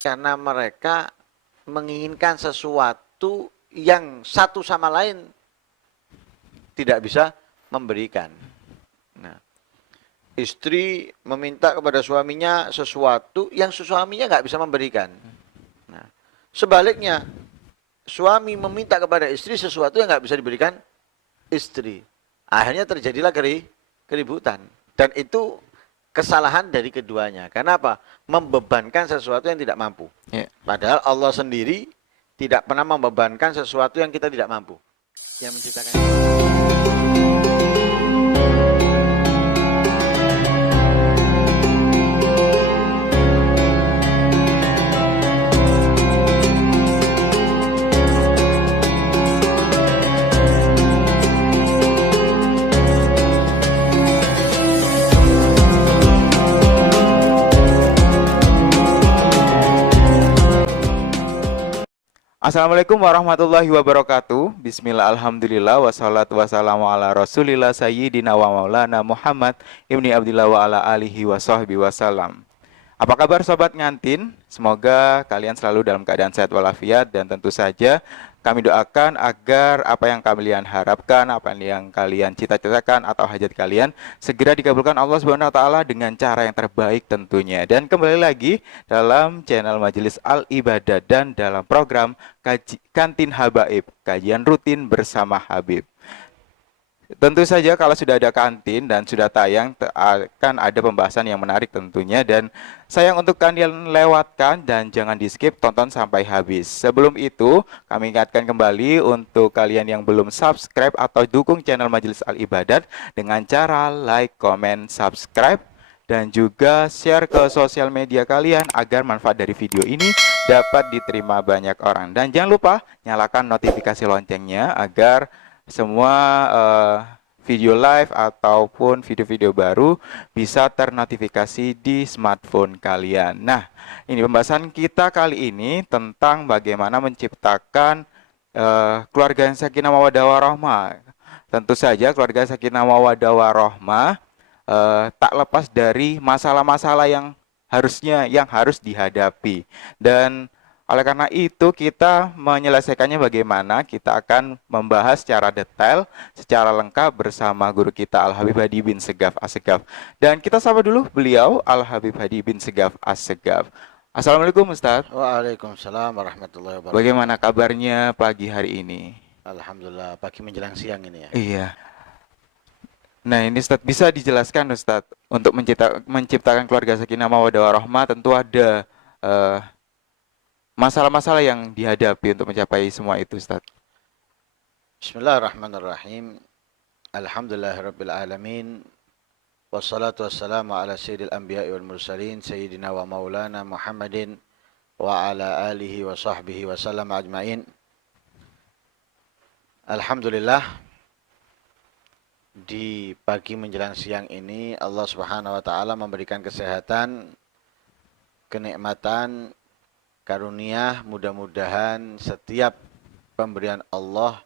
karena mereka menginginkan sesuatu yang satu sama lain tidak bisa memberikan. Nah, istri meminta kepada suaminya sesuatu yang suaminya nggak bisa memberikan. Nah, sebaliknya, suami meminta kepada istri sesuatu yang nggak bisa diberikan istri. Akhirnya terjadilah keributan. Dan itu kesalahan dari keduanya. Kenapa? Membebankan sesuatu yang tidak mampu. Ya. Padahal Allah sendiri tidak pernah membebankan sesuatu yang kita tidak mampu. Yang menciptakan. Assalamualaikum warahmatullahi wabarakatuh. Bismillah, alhamdulillah, wassalatu wassalamu ala rasulillah sayyidina wa maulana Muhammad ibni Abdillah wa ala alihi wa sahbihi wasallam. Apa kabar sobat ngantin? Semoga kalian selalu dalam keadaan sehat walafiat, dan tentu saja kami doakan agar apa yang kalian harapkan, apa yang kalian cita-citakan atau hajat kalian segera dikabulkan Allah Subhanahu wa taala dengan cara yang terbaik tentunya. Dan kembali lagi dalam channel Majelis Al Ibadah dan dalam program Kantin Habaib, kajian rutin bersama Habib. Tentu saja kalau sudah ada kantin dan sudah tayang akan ada pembahasan yang menarik tentunya, dan sayang untuk kalian lewatkan dan jangan di skip, tonton sampai habis. Sebelum itu kami ingatkan kembali untuk kalian yang belum subscribe atau dukung channel Majelis Al Ibadat dengan cara like, comment, subscribe, dan juga share ke sosial media kalian agar manfaat dari video ini dapat diterima banyak orang. Dan jangan lupa nyalakan notifikasi loncengnya agar semua video live ataupun video-video baru bisa ternotifikasi di smartphone kalian. Nah, ini pembahasan kita kali ini tentang bagaimana menciptakan keluarga yang sakinah mawaddah warahmah. Tentu saja keluarga sakinah mawaddah warahmah tak lepas dari masalah-masalah yang harus dihadapi. Dan oleh karena itu kita menyelesaikannya bagaimana, kita akan membahas secara detail, secara lengkap bersama guru kita Al-Habib Hadi bin Segaf As-Segaf. Dan kita sapa dulu beliau Al-Habib Hadi bin Segaf As-Segaf. Assalamualaikum Ustaz. Waalaikumsalam warahmatullahi wabarakatuh. Bagaimana kabarnya pagi hari ini? Alhamdulillah, pagi menjelang siang ini ya. Iya. Nah ini Ustaz, bisa dijelaskan Ustaz, untuk menciptakan keluarga sakinah mawaddah warahmah tentu ada masalah-masalah yang dihadapi untuk mencapai semua itu, Ustaz. Bismillahirrahmanirrahim. Alhamdulillahirabbil alamin. Wassalatu wassalamu ala sayyidil anbiya'i wal mursalin sayyidina wa maulana Muhammadin wa ala alihi wa sahbihi wa sallam ajmain. Alhamdulillah, di pagi menjelang siang ini Allah Subhanahu wa taala memberikan kesehatan, kenikmatan, karunia. Mudah-mudahan setiap pemberian Allah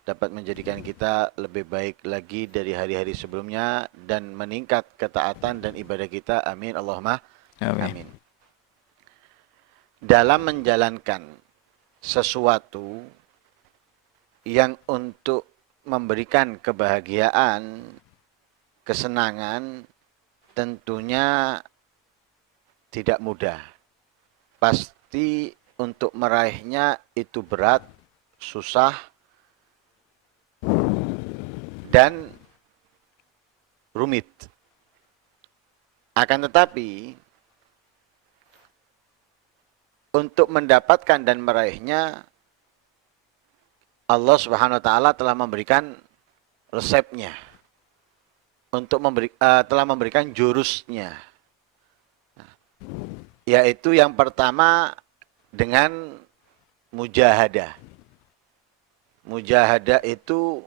dapat menjadikan kita lebih baik lagi dari hari-hari sebelumnya dan meningkat ketaatan dan ibadah kita. Amin Allahumma amin. Dalam menjalankan sesuatu yang untuk memberikan kebahagiaan, kesenangan, tentunya tidak mudah. Pasti untuk meraihnya itu berat, susah, dan rumit. Akan tetapi, untuk mendapatkan dan meraihnya, Allah Subhanahu wa taala telah memberikan resepnya. Telah memberikan jurusnya. Yaitu yang pertama dengan mujahadah. Mujahadah itu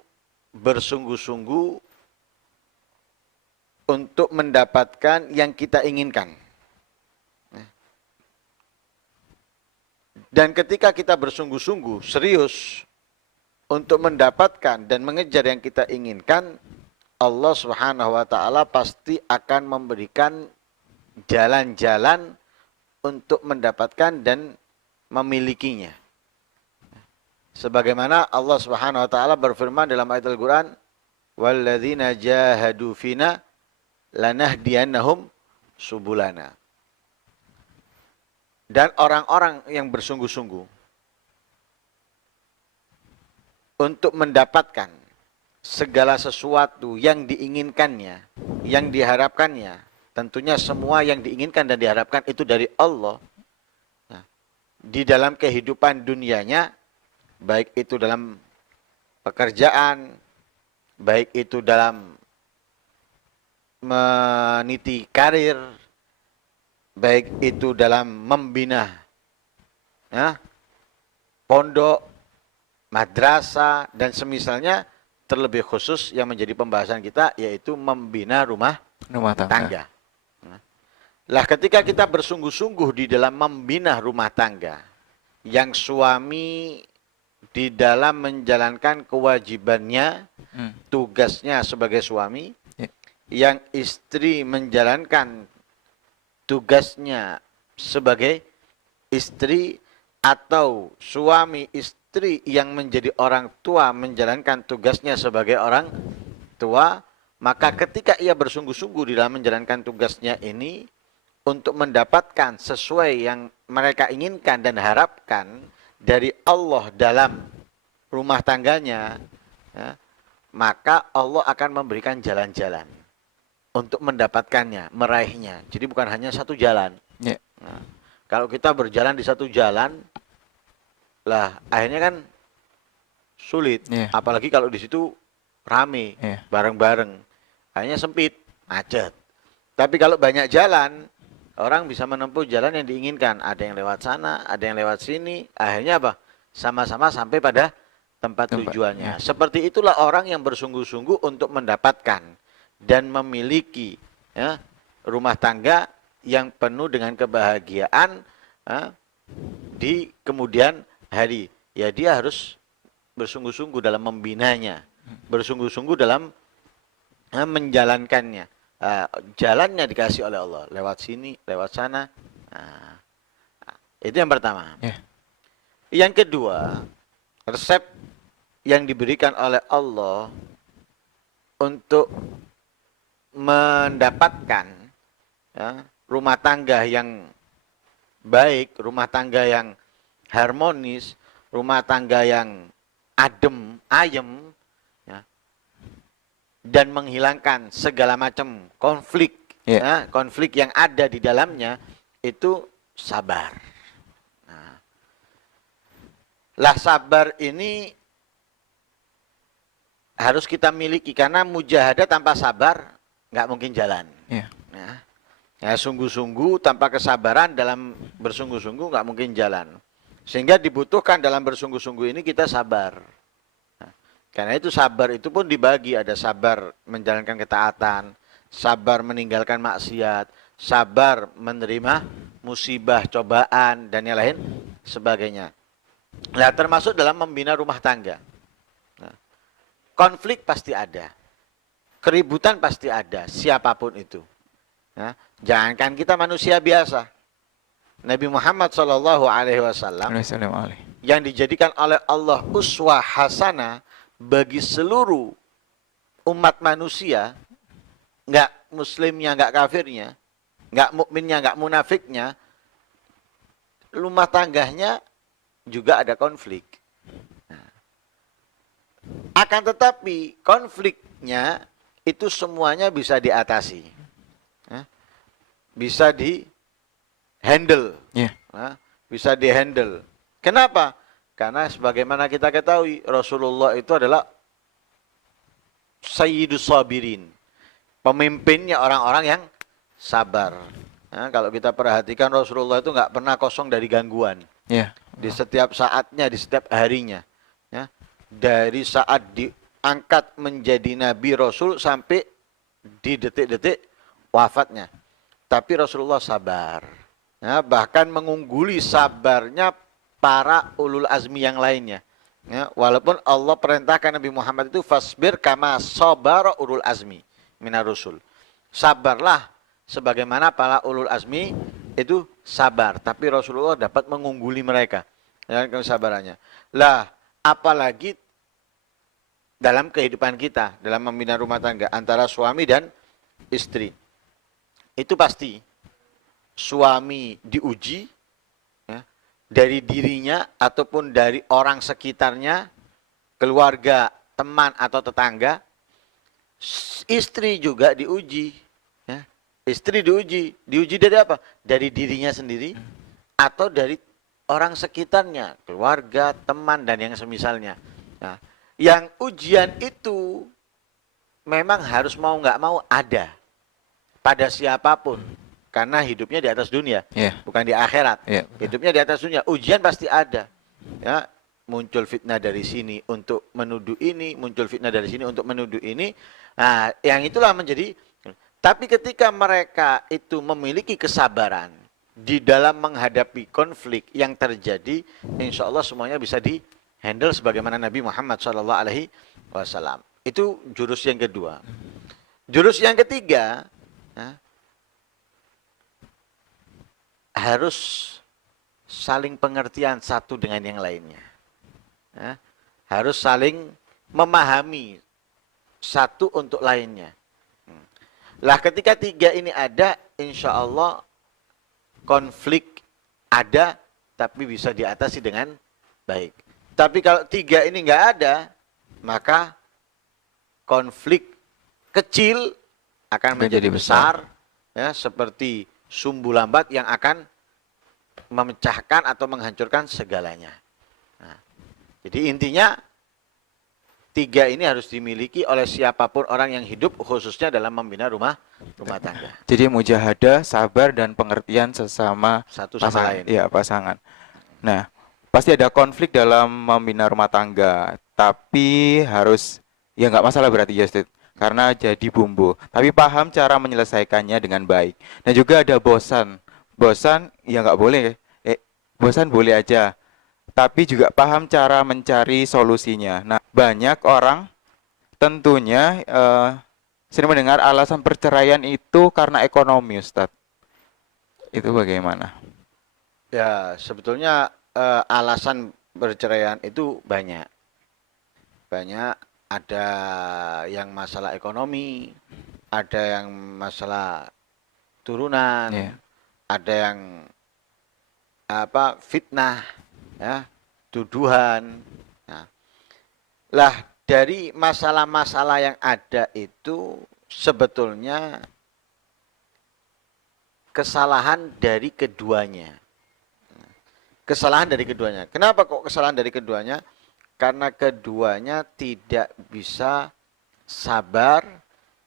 bersungguh-sungguh untuk mendapatkan yang kita inginkan. Dan ketika kita bersungguh-sungguh, serius untuk mendapatkan dan mengejar yang kita inginkan, Allah Subhanahu wa taala pasti akan memberikan jalan-jalan untuk mendapatkan dan memilikinya. Sebagaimana Allah Subhanahu wa taala berfirman dalam ayat Al-Qur'an, "Walladzina jahadu fina lanahdiyannahum subulana." Dan orang-orang yang bersungguh-sungguh untuk mendapatkan segala sesuatu yang diinginkannya, yang diharapkannya, tentunya semua yang diinginkan dan diharapkan itu dari Allah. Nah, di dalam kehidupan dunianya, baik itu dalam pekerjaan, baik itu dalam meniti karir, baik itu dalam membina ya, pondok, madrasah, dan semisalnya, terlebih khusus yang menjadi pembahasan kita, yaitu membina rumah tangga. Lah ketika kita bersungguh-sungguh di dalam membina rumah tangga, yang suami di dalam menjalankan kewajibannya, tugasnya sebagai suami, yang istri menjalankan tugasnya sebagai istri, atau suami istri yang menjadi orang tua menjalankan tugasnya sebagai orang tua, maka ketika ia bersungguh-sungguh di dalam menjalankan tugasnya ini untuk mendapatkan sesuai yang mereka inginkan dan harapkan dari Allah dalam rumah tangganya, ya, maka Allah akan memberikan jalan-jalan untuk mendapatkannya, meraihnya. Jadi bukan hanya satu jalan. Yeah. Nah, kalau kita berjalan di satu jalan, lah akhirnya kan sulit. Yeah. Apalagi kalau di situ rame, bareng-bareng. Akhirnya sempit, macet. Tapi kalau banyak jalan, orang bisa menempuh jalan yang diinginkan. Ada yang lewat sana, ada yang lewat sini. Akhirnya apa? Sama-sama sampai pada tempat tujuannya. Seperti itulah orang yang bersungguh-sungguh untuk mendapatkan dan memiliki ya, rumah tangga yang penuh dengan kebahagiaan di kemudian hari. Ya dia harus bersungguh-sungguh dalam membinanya, bersungguh-sungguh dalam menjalankannya. Jalannya dikasih oleh Allah, lewat sini, lewat sana. Itu yang pertama. Yang kedua, resep yang diberikan oleh Allah untuk mendapatkan ya, rumah tangga yang baik, rumah tangga yang harmonis, rumah tangga yang adem, ayem, ya, dan menghilangkan segala macam konflik, ya, konflik yang ada di dalamnya, itu sabar. Nah, lah sabar ini harus kita miliki, karena mujahadah tanpa sabar nggak mungkin jalan. Ya, sungguh-sungguh tanpa kesabaran dalam bersungguh-sungguh nggak mungkin jalan. Sehingga dibutuhkan dalam bersungguh-sungguh ini kita sabar. Nah, karena itu sabar itu pun dibagi, ada sabar menjalankan ketaatan, sabar meninggalkan maksiat, sabar menerima musibah, cobaan, dan yang lain sebagainya. Nah, termasuk dalam membina rumah tangga. Nah, konflik pasti ada. Keributan pasti ada, siapapun itu. Ya, jangankan kita manusia biasa. Nabi Muhammad SAW yang dijadikan oleh Allah uswah hasanah bagi seluruh umat manusia, nggak muslimnya, nggak kafirnya, nggak mukminnya, nggak munafiknya, rumah tangganya juga ada konflik. Nah, akan tetapi konfliknya itu semuanya bisa diatasi, bisa di-handle, bisa di-handle. Kenapa? Karena sebagaimana kita ketahui, Rasulullah itu adalah Sayyidus Sabirin, pemimpinnya orang-orang yang sabar. Nah, kalau kita perhatikan, Rasulullah itu nggak pernah kosong dari gangguan. Di setiap saatnya, di setiap harinya. Ya, dari saat diangkat menjadi Nabi Rasul sampai di detik-detik wafatnya. Tapi Rasulullah sabar. Ya, bahkan mengungguli sabarnya para ulul azmi yang lainnya. Ya, walaupun Allah perintahkan Nabi Muhammad itu fasbir kama sabara ulul azmi minar rusul. Sabarlah sebagaimana para ulul azmi itu sabar, tapi Rasulullah dapat mengungguli mereka dengan kesabarannya. Lah, apalagi dalam kehidupan kita, dalam membina rumah tangga antara suami dan istri. Itu pasti suami diuji ya, dari dirinya ataupun dari orang sekitarnya, keluarga, teman atau tetangga. Istri juga diuji. Ya. Istri diuji dari apa? Dari dirinya sendiri atau dari orang sekitarnya, keluarga, teman dan yang semisalnya. Nah, yang ujian itu memang harus mau nggak mau ada pada siapapun. Karena hidupnya di atas dunia, bukan di akhirat. Hidupnya di atas dunia, ujian pasti ada. Ya, muncul fitnah dari sini untuk menuduh ini, muncul fitnah dari sini untuk menuduh ini. Nah, yang itulah menjadi. Tapi ketika mereka itu memiliki kesabaran di dalam menghadapi konflik yang terjadi, insya Allah semuanya bisa di-handle sebagaimana Nabi Muhammad SAW. Itu jurus yang kedua. Jurus yang ketiga, ya, harus saling pengertian satu dengan yang lainnya. Ya, harus saling memahami satu untuk lainnya. Lah ketika tiga ini ada, insya Allah konflik ada, tapi bisa diatasi dengan baik. Tapi kalau tiga ini nggak ada, maka konflik kecil akan menjadi besar, ya, seperti sumbu lambat yang akan memecahkan atau menghancurkan segalanya. Nah, jadi intinya tiga ini harus dimiliki oleh siapapun orang yang hidup, khususnya dalam membina rumah tangga. Jadi mujahadah, sabar dan pengertian sesama Satu sama lain. Iya, pasangan. Nah, pasti ada konflik dalam membina rumah tangga, tapi harus ya nggak masalah berarti ya, Ustaz. Karena jadi bumbu. Tapi paham cara menyelesaikannya dengan baik. Dan juga ada bosan. Bosan ya nggak boleh. Bosan boleh aja. Tapi juga paham cara mencari solusinya. Nah, banyak orang tentunya sering mendengar alasan perceraian itu karena ekonomi, Ustaz. Itu bagaimana? Ya, sebetulnya alasan perceraian itu banyak. Banyak, ada yang masalah ekonomi, ada yang masalah turunan, ada yang fitnah, ya, tuduhan. Nah, lah dari masalah-masalah yang ada itu sebetulnya kesalahan dari keduanya. Kesalahan dari keduanya. Kenapa kok kesalahan dari keduanya? Karena keduanya tidak bisa sabar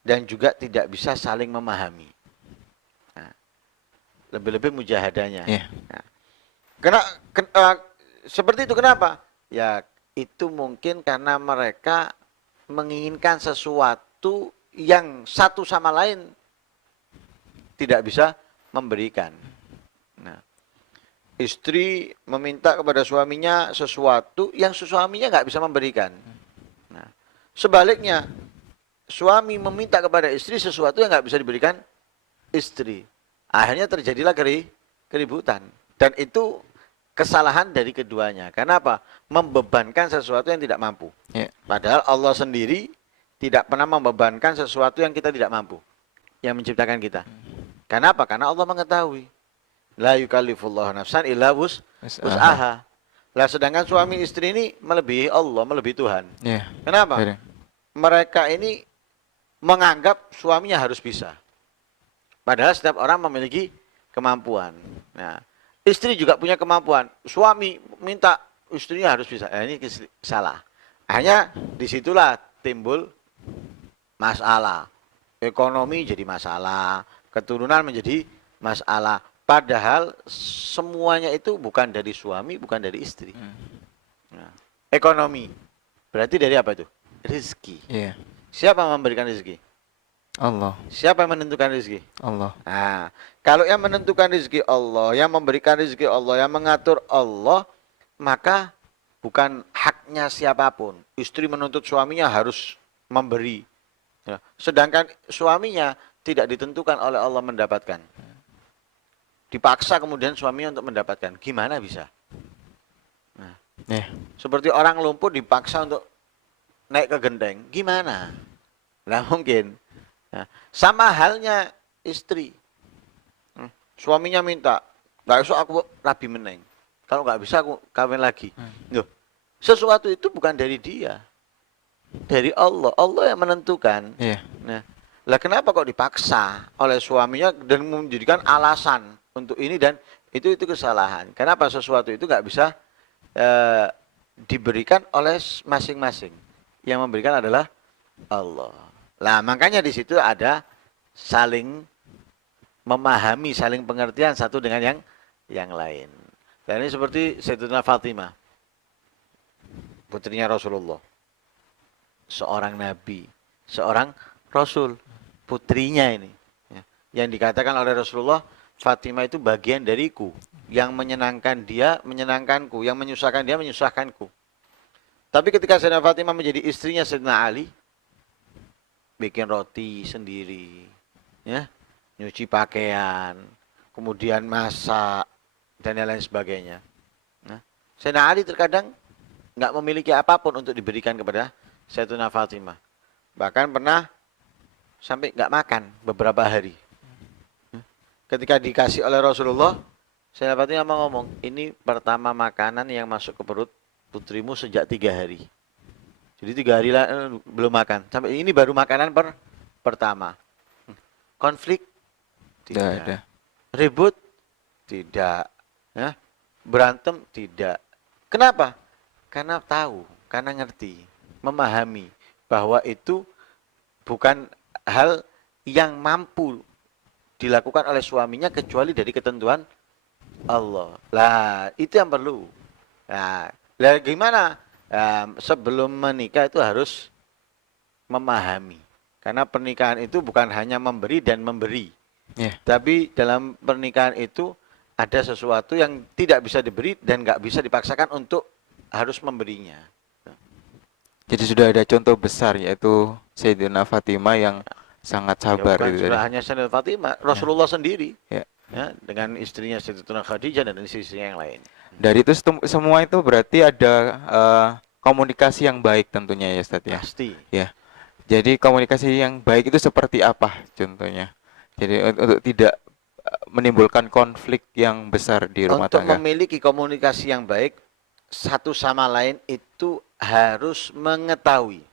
dan juga tidak bisa saling memahami. Nah, lebih-lebih mujahadanya. Nah, seperti itu kenapa? Ya itu mungkin karena mereka menginginkan sesuatu yang satu sama lain tidak bisa memberikan. Nah, istri meminta kepada suaminya sesuatu yang suaminya nggak bisa memberikan. Nah, sebaliknya, suami meminta kepada istri sesuatu yang nggak bisa diberikan istri. Akhirnya terjadilah keributan. Dan itu kesalahan dari keduanya. Kenapa? Membebankan sesuatu yang tidak mampu. Padahal Allah sendiri tidak pernah membebankan sesuatu yang kita tidak mampu. Yang menciptakan kita. Kenapa? Karena Allah mengetahui. La yukallifullahu nafsan illa wus'aha. Lah sedangkan suami istri ini melebihi Allah, melebihi Tuhan. Kenapa? Mereka ini menganggap suaminya harus bisa. Padahal setiap orang memiliki kemampuan. Nah, istri juga punya kemampuan. Suami minta istrinya harus bisa. Ini salah. Hanya disitulah timbul masalah. Ekonomi jadi masalah. Keturunan menjadi masalah. Padahal semuanya itu bukan dari suami, bukan dari istri. Nah, ekonomi. Berarti dari apa itu? Rezeki. Siapa yang memberikan rezeki? Allah. Siapa yang menentukan rezeki? Allah. Nah, kalau yang menentukan rezeki Allah, yang memberikan rezeki Allah, yang mengatur Allah, maka bukan haknya siapapun. Istri menuntut suaminya harus memberi. Ya. Sedangkan suaminya tidak ditentukan oleh Allah mendapatkan. dipaksa kemudian suaminya untuk mendapatkan. Gimana bisa? Nah, Ya. seperti orang lumpuh dipaksa untuk naik ke genteng. Gimana? Nggak mungkin. Nah, sama halnya istri. Suaminya minta, nggak usah aku rabi meneng. Kalau nggak bisa aku kawin lagi. Loh, sesuatu itu bukan dari dia. Dari Allah. Allah yang menentukan. Iya. Nah, lah kenapa kok dipaksa oleh suaminya dan menjadikan alasan untuk ini dan itu kesalahan. Kenapa sesuatu itu nggak bisa diberikan oleh masing-masing. Yang memberikan adalah Allah. Lah makanya di situ ada saling memahami, saling pengertian satu dengan yang lain. Dan ini seperti Sayyidatuna Fatimah, putrinya Rasulullah. Seorang nabi, seorang rasul, putrinya ini. Ya. Yang dikatakan oleh Rasulullah, Fatimah itu bagian dariku. Yang menyenangkan dia, menyenangkanku. Yang menyusahkan dia, menyusahkanku. Tapi ketika Sayyidatuna Fatimah menjadi istrinya Sayyidina Ali, bikin roti sendiri, ya, nyuci pakaian, kemudian masak, dan lain sebagainya. Nah, Sayyidina Ali terkadang nggak memiliki apapun untuk diberikan kepada Sayyidatuna Fatimah. Bahkan pernah sampai nggak makan beberapa hari. Ketika dikasih oleh Rasulullah, Sayyidatuna Fatimah mau ngomong, ini pertama makanan yang masuk ke perut putrimu sejak 3 hari. Jadi 3 hari belum makan. Sampai ini baru makanan pertama. Konflik? Tidak Tidak. ada. Ribut? Tidak. Ya. Berantem? Tidak. Kenapa? Karena tahu, karena ngerti, memahami bahwa itu bukan hal yang mampu dilakukan oleh suaminya kecuali dari ketentuan Allah. Lah, itu yang perlu. Nah, lah gimana? Sebelum menikah itu harus memahami. Karena pernikahan itu bukan hanya memberi dan memberi. Ya. Tapi dalam pernikahan itu ada sesuatu yang tidak bisa diberi dan nggak bisa dipaksakan untuk harus memberinya. Jadi sudah ada contoh besar yaitu Sayyidina Fatimah yang sangat sabar bukan itu sudah tadi. hanya Sayyidatuna Fatimah, Rasulullah sendiri. Ya. Ya, dengan istrinya Sayyidatuna Khadijah dan istri-istri yang lain. Dari itu semua itu berarti ada komunikasi yang baik tentunya ya Ustaz ya. Pasti. Ya. Jadi komunikasi yang baik itu seperti apa contohnya? Jadi untuk tidak menimbulkan konflik yang besar di rumah Untuk tangga. memiliki komunikasi yang baik satu sama lain itu harus mengetahui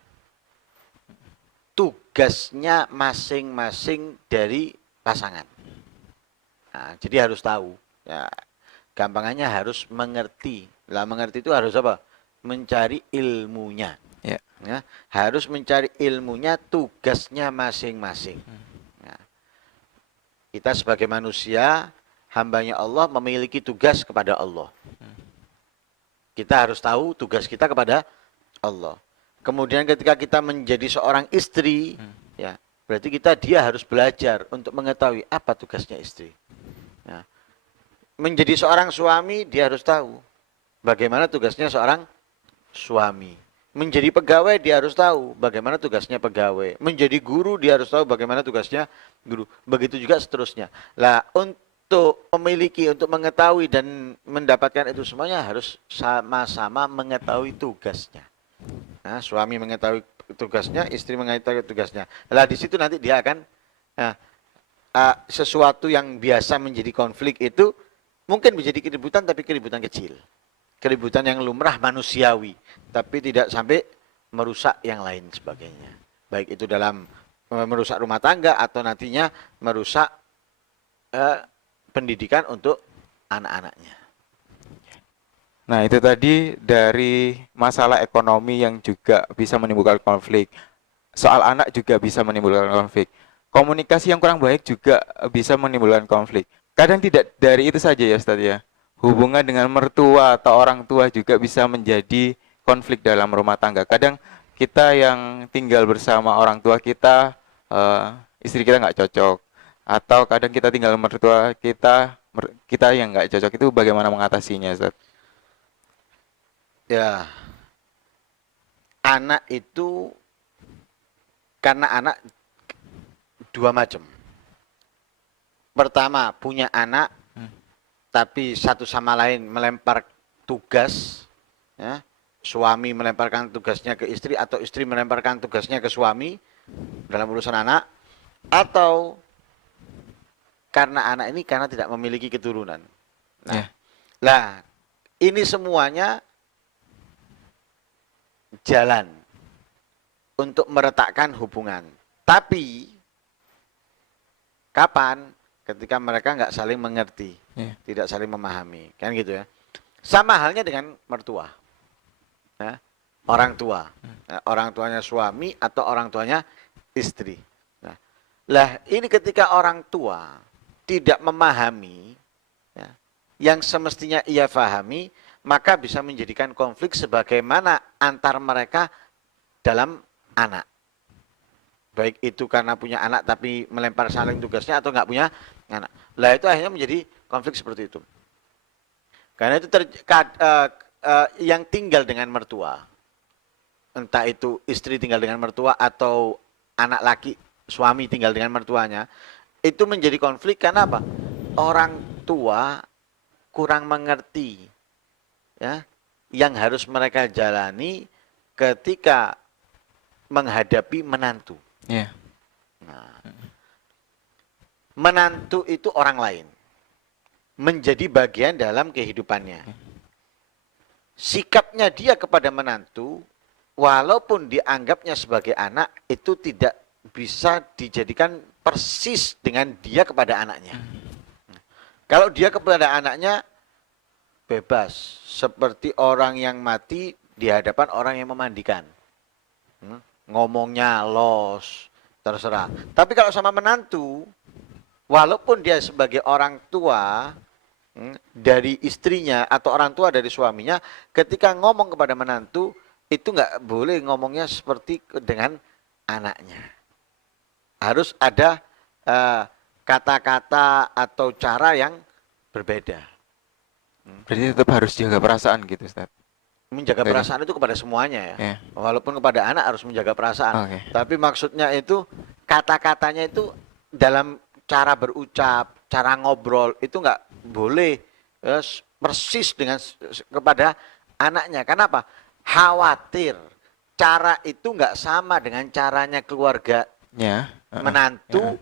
tugasnya masing-masing dari pasangan. Nah, jadi harus tahu. Ya, gampangannya harus mengerti. Lah mengerti itu harus apa? Mencari ilmunya. Ya. Ya, harus mencari ilmunya tugasnya masing-masing. Ya. Kita sebagai manusia, hambanya Allah memiliki tugas kepada Allah. Kita harus tahu tugas kita kepada Allah. Kemudian ketika kita menjadi seorang istri, ya, berarti dia harus belajar untuk mengetahui apa tugasnya istri. Ya. Menjadi seorang suami, dia harus tahu bagaimana tugasnya seorang suami. Menjadi pegawai, dia harus tahu bagaimana tugasnya pegawai. Menjadi guru, dia harus tahu bagaimana tugasnya guru. Begitu juga seterusnya. Lah, untuk memiliki, untuk mengetahui dan mendapatkan itu semuanya harus sama-sama mengetahui tugasnya. Nah, suami mengetahui tugasnya, istri mengetahui tugasnya. Lah, di situ nanti dia akan sesuatu yang biasa menjadi konflik itu mungkin menjadi keributan, tapi keributan kecil. Keributan yang lumrah manusiawi, tapi tidak sampai merusak yang lain sebagainya. Baik itu dalam merusak rumah tangga atau nantinya merusak pendidikan untuk anak-anaknya. Nah, itu tadi dari masalah ekonomi yang juga bisa menimbulkan konflik. Soal anak juga bisa menimbulkan konflik. Komunikasi yang kurang baik juga bisa menimbulkan konflik. Kadang tidak dari itu saja ya Ustaz ya. Hubungan dengan mertua atau orang tua juga bisa menjadi konflik dalam rumah tangga. Kadang kita yang tinggal bersama orang tua kita, istri kita nggak cocok. Atau kadang kita tinggal mertua kita yang nggak cocok. Itu bagaimana mengatasinya Ustaz? Ya, anak itu karena anak dua macam. Pertama, punya anak tapi satu sama lain melempar tugas, ya, suami melemparkan tugasnya ke istri atau istri melemparkan tugasnya ke suami dalam urusan anak, atau karena anak ini karena tidak memiliki keturunan. Nah, Ya. lah ini semuanya jalan untuk meretakkan hubungan. Tapi kapan? Ketika mereka nggak saling mengerti, Ya. tidak saling memahami, kan gitu ya. Sama halnya dengan mertua, ya. Orang tua, ya, orang tuanya suami atau orang tuanya istri. Nah, lah ini ketika orang tua tidak memahami, ya, yang semestinya ia pahami, maka bisa menjadikan konflik sebagaimana antar mereka dalam anak. Baik itu karena punya anak tapi melempar saling tugasnya atau nggak punya anak. Lah itu akhirnya menjadi konflik seperti itu. Karena itu yang tinggal dengan mertua, entah itu istri tinggal dengan mertua atau anak laki suami tinggal dengan mertuanya, itu menjadi konflik karena apa? Orang tua kurang mengerti, ya, yang harus mereka jalani ketika menghadapi menantu. Ya. Nah, menantu itu orang lain, menjadi bagian dalam kehidupannya. Sikapnya dia kepada menantu, walaupun dianggapnya sebagai anak, itu tidak bisa dijadikan persis dengan dia kepada anaknya. Kalau dia kepada anaknya, bebas, seperti orang yang mati di hadapan orang yang memandikan. Ngomongnya los, terserah. Tapi kalau sama menantu, walaupun dia sebagai orang tua dari istrinya atau orang tua dari suaminya, ketika ngomong kepada menantu, itu nggak boleh ngomongnya seperti dengan anaknya. Harus ada kata-kata atau cara yang berbeda. Berarti tetap harus jaga perasaan gitu, Ustaz. Menjaga Betul. perasaan itu kepada semuanya ya. Ya. Walaupun kepada anak harus menjaga perasaan. Oke. Tapi maksudnya itu kata-katanya itu dalam cara berucap, cara ngobrol itu nggak boleh persis dengan kepada anaknya. Kenapa? Khawatir cara itu nggak sama dengan caranya keluarga Ya. menantu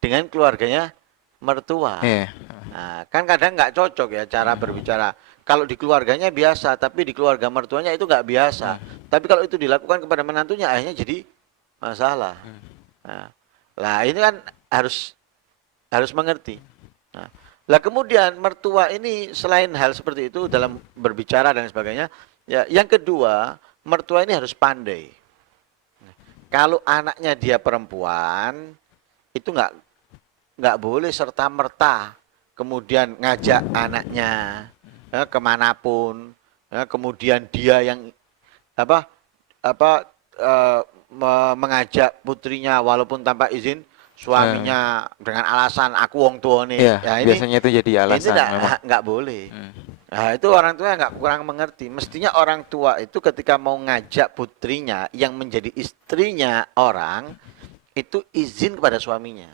dengan keluarganya mertua. Ya. Nah, kan kadang nggak cocok ya cara berbicara. Kalau di keluarganya biasa, tapi di keluarga mertuanya itu nggak biasa. Tapi kalau itu dilakukan kepada menantunya, akhirnya jadi masalah. Nah, lah ini kan harus mengerti. Nah, lah kemudian mertua ini selain hal seperti itu dalam berbicara dan sebagainya, ya yang kedua mertua ini harus pandai. Kalau anaknya dia perempuan, itu nggak boleh serta merta kemudian ngajak anaknya kemanapun, kemudian dia yang mengajak putrinya walaupun tanpa izin suaminya dengan alasan aku wong tua nih. Ya, Ya, ini biasanya itu jadi alasan memang. nggak boleh. Nah, itu orang tua nggak kurang mengerti. Mestinya orang tua itu ketika mau ngajak putrinya yang menjadi istrinya orang itu izin kepada suaminya.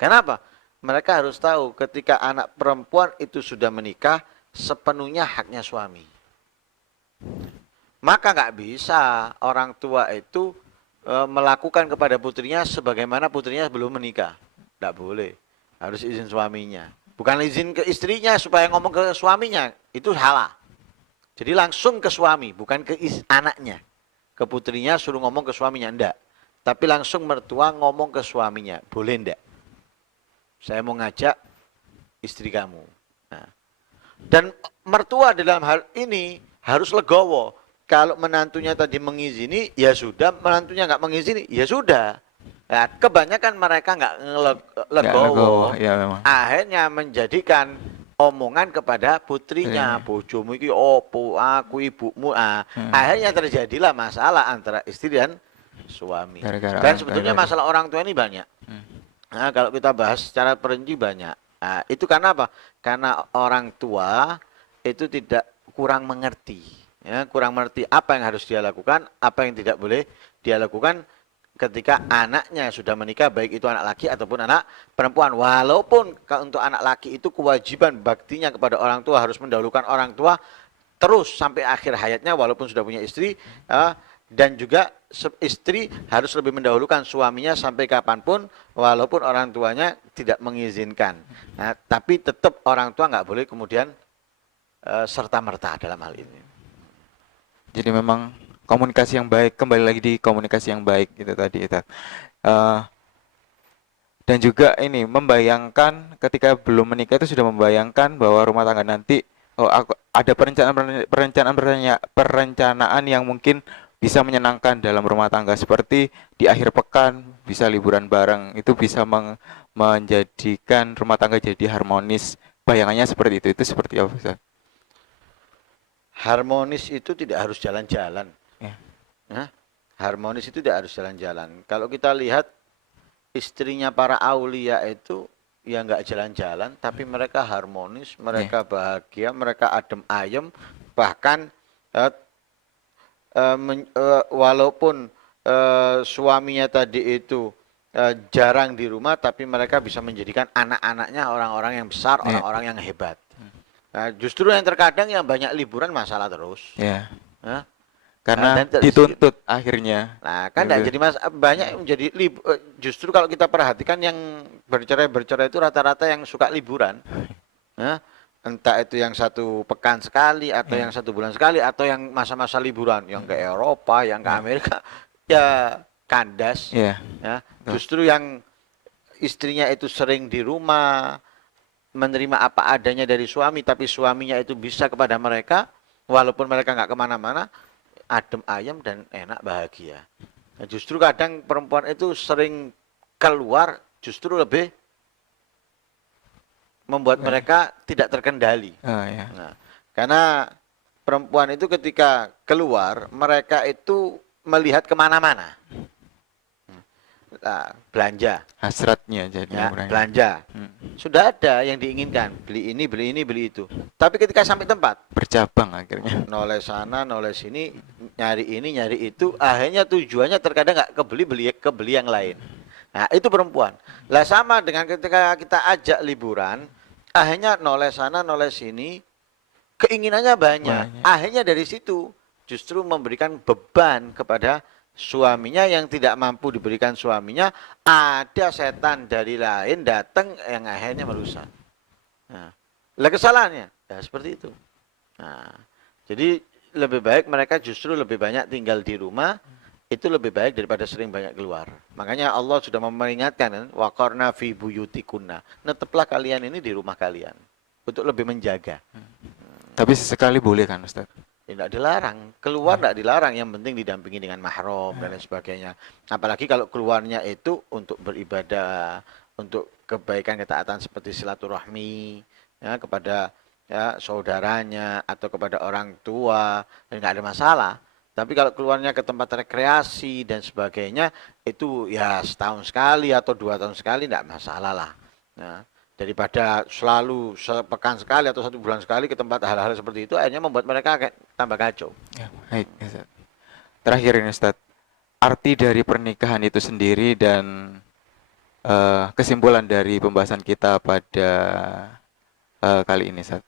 Kenapa? Mereka harus tahu ketika anak perempuan itu sudah menikah, sepenuhnya haknya suami. Maka nggak bisa orang tua itu melakukan kepada putrinya sebagaimana putrinya belum menikah. Nggak boleh. Harus izin suaminya. Bukan izin ke istrinya supaya ngomong ke suaminya. Itu salah. Jadi langsung ke suami, bukan ke anaknya. Ke putrinya suruh ngomong ke suaminya. Enggak. Tapi langsung mertua ngomong ke suaminya. Boleh enggak? Saya mau ngajak istri kamu. Nah. Dan mertua dalam hal ini harus legowo. Kalau menantunya tadi mengizini, ya sudah. Menantunya nggak mengizini, ya sudah. Nah, kebanyakan mereka nggak legowo. Ya, memang. Akhirnya menjadikan omongan kepada putrinya. Bojomu iki opo, aku ibumu. Akhirnya terjadilah masalah antara istri dan suami. Dan sebetulnya masalah orang tua ini banyak. Nah, kalau kita bahas secara perinci banyak. Nah, itu karena apa? Karena orang tua itu tidak kurang mengerti, ya, kurang mengerti apa yang harus dia lakukan, apa yang tidak boleh dia lakukan ketika anaknya sudah menikah, baik itu anak laki ataupun anak perempuan. Walaupun untuk anak laki itu kewajiban baktinya kepada orang tua harus mendahulukan orang tua terus sampai akhir hayatnya walaupun sudah punya istri, dan juga istri harus lebih mendahulukan suaminya sampai kapanpun walaupun orang tuanya tidak mengizinkan. Nah, tapi tetap orang tua nggak boleh kemudian serta-merta dalam hal ini. Jadi memang komunikasi yang baik, kembali lagi di komunikasi yang baik gitu tadi Ustaz. Dan juga ini membayangkan ketika belum menikah itu sudah membayangkan bahwa rumah tangga nanti ada perencanaan yang mungkin bisa menyenangkan dalam rumah tangga, seperti di akhir pekan bisa liburan bareng, itu bisa menjadikan rumah tangga jadi harmonis. Bayangannya seperti itu seperti apa Ustaz? Harmonis itu tidak harus jalan-jalan. Ya. Nah, harmonis itu tidak harus jalan-jalan. Kalau kita lihat istrinya para aulia itu ya nggak jalan-jalan, tapi mereka harmonis, mereka bahagia, mereka adem ayem, bahkan walaupun suaminya tadi itu jarang di rumah, tapi mereka bisa menjadikan anak-anaknya orang-orang yang besar, orang-orang yang hebat. Nah, justru yang terkadang yang banyak liburan masalah terus. Nah, karena dituntut akhirnya. Nah, kan tidak jadi banyak menjadi justru kalau kita perhatikan yang bercerai itu rata-rata yang suka liburan. Nah, entah itu yang 1 pekan sekali atau yang 1 bulan sekali atau yang masa-masa liburan yang ke Eropa, yang ke Amerika, ya kandas. Ya, justru yang istrinya itu sering di rumah menerima apa adanya dari suami, tapi suaminya itu bisa kepada mereka walaupun mereka nggak kemana-mana, adem ayem dan enak bahagia. Nah, justru kadang perempuan itu sering keluar justru lebih membuat mereka tidak terkendali. Nah, karena perempuan itu ketika keluar mereka itu melihat kemana-mana. Nah, belanja. Hasratnya jadi belanja. Sudah ada yang diinginkan, beli ini, beli itu. Tapi ketika sampai tempat, bercabang akhirnya. Noleh sana, noleh sini, nyari ini, nyari itu. Akhirnya tujuannya terkadang nggak kebeli yang lain. Nah, itu perempuan. Lah sama dengan ketika kita ajak liburan, akhirnya noleh sana, noleh sini, keinginannya banyak. Akhirnya dari situ justru memberikan beban kepada suaminya yang tidak mampu diberikan suaminya, ada setan dari lain datang yang akhirnya merusak. Nah, lah kesalahannya ya seperti itu. Nah, jadi lebih baik mereka justru lebih banyak tinggal di rumah, itu lebih baik daripada sering banyak keluar. Makanya Allah sudah memperingatkan, waqarna fi buyutikunna. Neteplah kalian ini di rumah kalian untuk lebih menjaga. Tapi sesekali boleh kan Ustaz? Tidak dilarang, keluar tidak dilarang, yang penting didampingi dengan mahram dan lain sebagainya. Apalagi kalau keluarnya itu untuk beribadah, untuk kebaikan ketaatan seperti silaturahmi ya, kepada saudaranya atau kepada orang tua, dan nggak ada masalah. Tapi kalau keluarnya ke tempat rekreasi dan sebagainya itu ya setahun sekali atau 2 tahun sekali tidak masalah lah. Nah, daripada selalu sepekan sekali atau 1 bulan sekali ke tempat hal-hal seperti itu, akhirnya membuat mereka tambah kacau. Ya, baik, Ustaz. Terakhir ini Ustaz, arti dari pernikahan itu sendiri dan kesimpulan dari pembahasan kita pada kali ini Ustaz.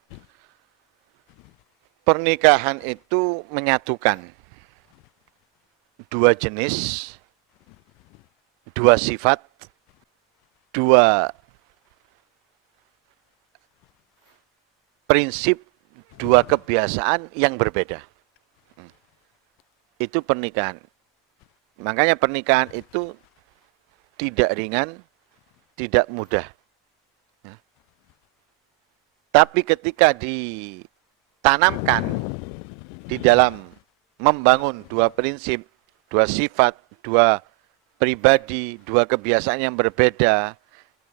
Pernikahan itu menyatukan 2 jenis, 2 sifat, 2 prinsip, 2 kebiasaan yang berbeda. Itu pernikahan. Makanya pernikahan itu tidak ringan, tidak mudah. Tapi ketika ditanamkan di dalam membangun 2 prinsip, 2 sifat, 2 pribadi, 2 kebiasaan yang berbeda,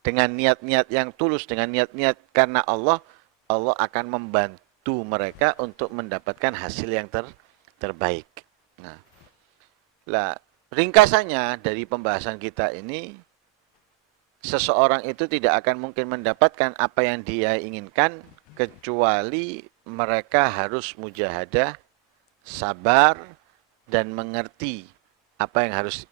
dengan niat-niat yang tulus, dengan niat-niat karena Allah, Allah akan membantu mereka untuk mendapatkan hasil yang terbaik. Nah, ringkasannya dari pembahasan kita ini, seseorang itu tidak akan mungkin mendapatkan apa yang dia inginkan kecuali mereka harus mujahadah, sabar, dan mengerti apa yang harus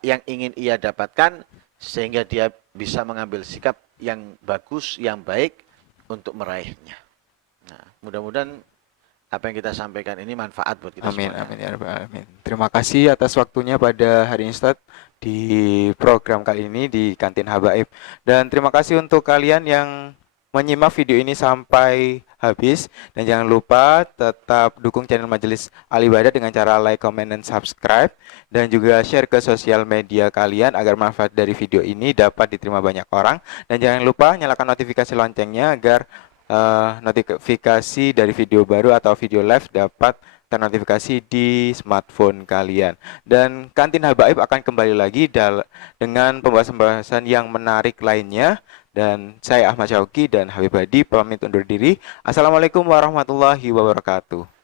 yang ingin ia dapatkan, sehingga dia bisa mengambil sikap yang bagus, yang baik untuk meraihnya. Nah, mudah-mudahan apa yang kita sampaikan ini manfaat buat kita Amin, semuanya. amin ya rabbal alamin. Terima kasih atas waktunya pada hari ini Ustadz di program kali ini di Kantin Habaib. Dan terima kasih untuk kalian yang menyimak video ini sampai habis. Dan jangan lupa tetap dukung channel Majelis Al-Ibadah dengan cara like, comment, dan subscribe. Dan juga share ke sosial media kalian agar manfaat dari video ini dapat diterima banyak orang. Dan jangan lupa nyalakan notifikasi loncengnya agar notifikasi dari video baru atau video live dapat ternotifikasi di smartphone kalian. Dan Kantin Habaib akan kembali lagi dengan pembahasan-pembahasan yang menarik lainnya. Dan saya Ahmad Syauqi dan Habib Hadi pamit undur diri. Assalamualaikum warahmatullahi wabarakatuh.